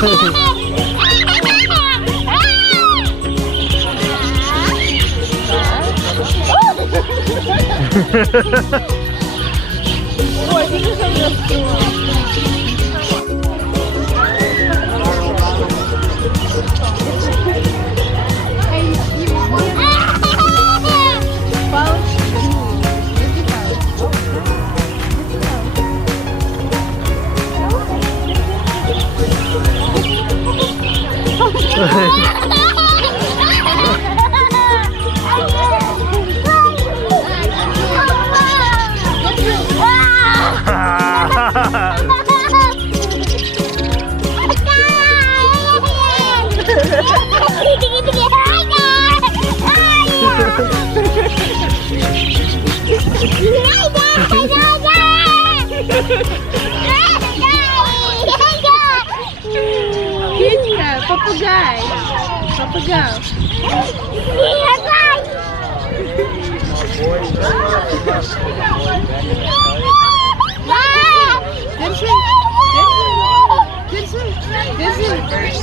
Ой, ты же со мной Птичка, попугай. Попугай. Держи. Держи. Держи.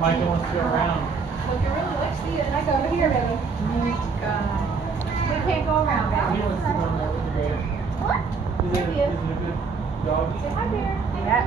Michael wants to go around. Look, you really like see it, and I go over here, baby. We can't go around, baby. He wants to go in there with the bear. What? Is it a good dog? Say hi, bear. Yeah.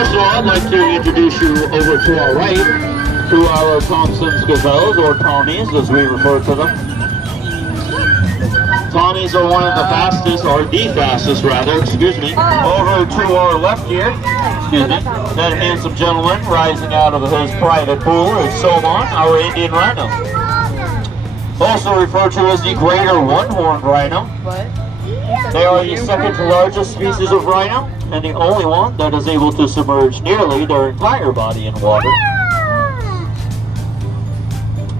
First of all, I'd like to introduce you over to our right to our Thompson's gazelles, or Tawnies as we refer to them. Tawnies are one of the fastest, or the fastest rather, excuse me. Over to our left here, excuse me, that handsome gentleman rising out of his private pool is Solon, our Indian rhino. Also referred to as the greater one-horned rhino. They are the second largest species of rhino, and the only one that is able to submerge nearly their entire body in water.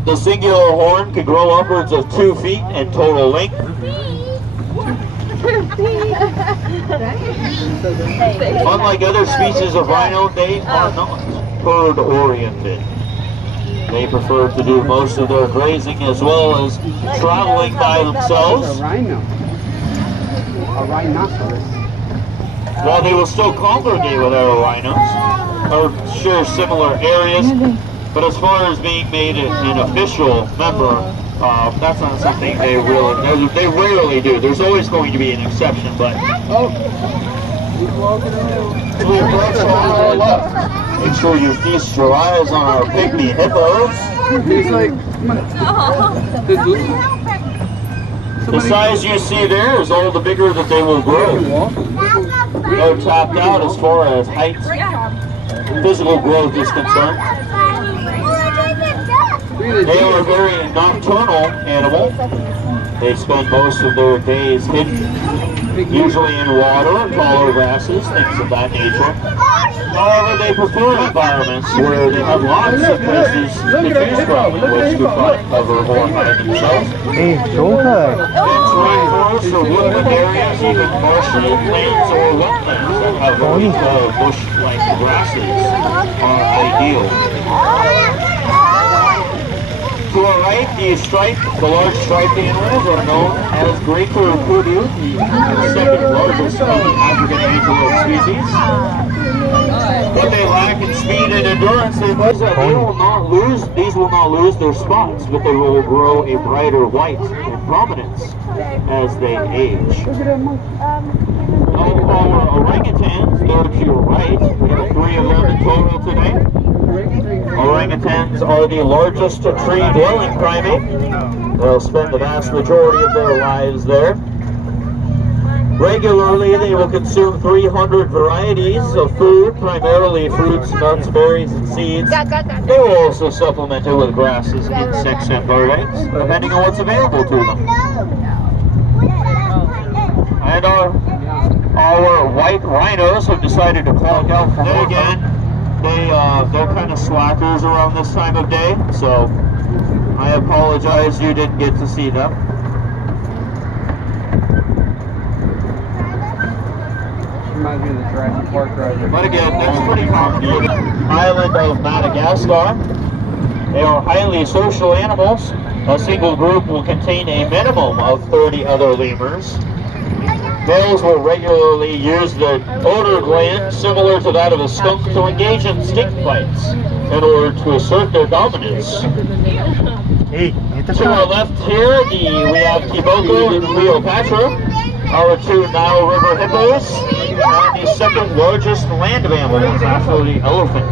The singular horn can grow upwards of 2 feet in total length. Unlike other species of rhino, they are not herd-oriented. They prefer to do most of their grazing as well as traveling by themselves. A rhino. A rhinoceros. While they will still congregate with other rhinos, or share similar areas, but as far as being made an official member, that's not something they rarely do. There's always going to be an exception, but we approach our left. Make sure you feast your eyes on our pygmy hippos. He's like, The size you see there is all the bigger that they will grow. They're tapped out as far as height, physical growth is concerned. They are a very nocturnal animal. They spend most of their days hidden, usually in water, taller grasses, things of that nature. However, they prefer environments where they have lots of places to choose from in which to find cover or hide themselves. Dense rainforests or woodland areas, even marshy plains or wetlands that have very tall bush-like grasses are ideal. To our right, the large striped animals are known as greater kudu, the second largest of the African antelope species. What they lack in speed and endurance is that these will not lose their spots, but they will grow a brighter white in prominence as they age. Our orangutans, they're to your right. We have 3 of them in total today. Orangutans are the largest tree-dwelling primate. They'll spend the vast majority of their lives there. Regularly, they will consume 300 varieties of food, primarily fruits, nuts, berries, and seeds. They will also supplement it with grasses, insects, and birds, depending on what's available to them. And our white rhinos have decided to clock out from then again. They're kind of slackers around this time of day, so I apologize you didn't get to see them. reminds me of the Jurassic Park ride. But again, that's pretty common here. Island of Madagascar. They are highly social animals. A single group will contain a minimum of 30 other lemurs. Males will regularly use their odor gland, similar to that of a skunk, to engage in stink fights in order to assert their dominance. To our left here, we have Kiboko and Cleopatra, our 2 Nile River hippos, and the second largest land mammal is actually the elephant.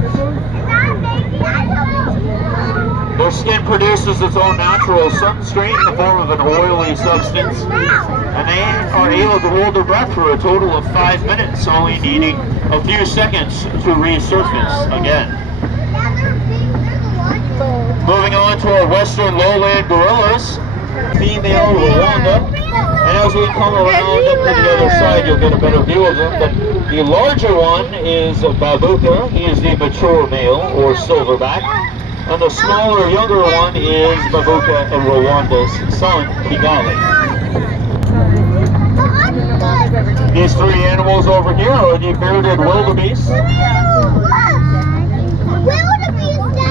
Their skin produces its own natural sunscreen in the form of an oily substance, and they are able to hold their breath for a total of 5 minutes, only needing a few seconds to resurface again. Moving on to our western lowland gorillas, female Rwanda, and as we come around up to the other side, you'll get a better view of them. But the larger one is Babuka. He is the mature male, or silverback. And the smaller, younger one is Babuka and Rwanda's son, Kigali. These 3 animals over here are the bearded wildebeest.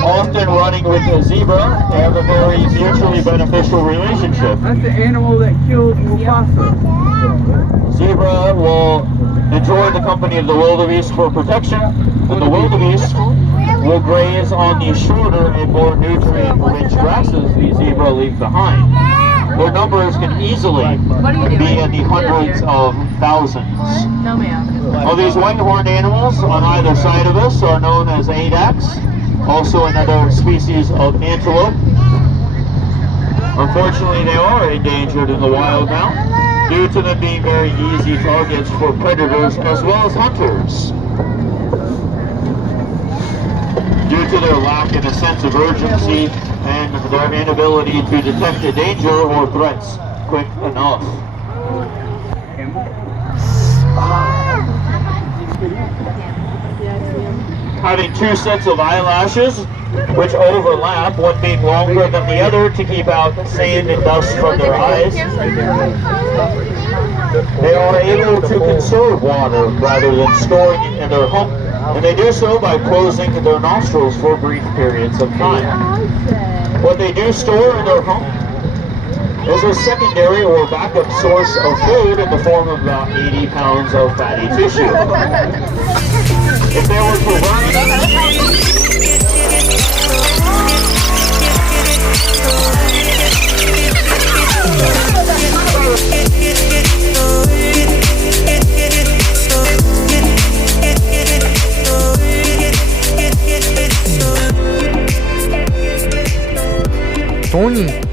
Often running with a zebra, they have a very mutually beneficial relationship. That's the animal that killed Mufasa. Zebra will enjoy the company of the wildebeest for protection, and the wildebeest will graze on the shorter and more nutrient-rich grasses the zebra leaves behind. Their numbers can easily What are you doing? be in the hundreds of thousands. No, ma'am. Well, these white-horned animals on either side of us are known as adaks, also another species of antelope. Unfortunately, they are endangered in the wild now, due to them being very easy targets for predators as well as hunters. Due to their lack of a sense of urgency and their inability to detect a danger or threats quick enough. Having two sets of eyelashes, which overlap, one being longer than the other to keep out sand and dust from their eyes. They are able to conserve water rather than storing it in their hump, and they do so by closing their nostrils for brief periods of time. What they do store in their hump is a secondary or backup source of food in the form of about 80 pounds of fatty tissue. If they were to run Tony.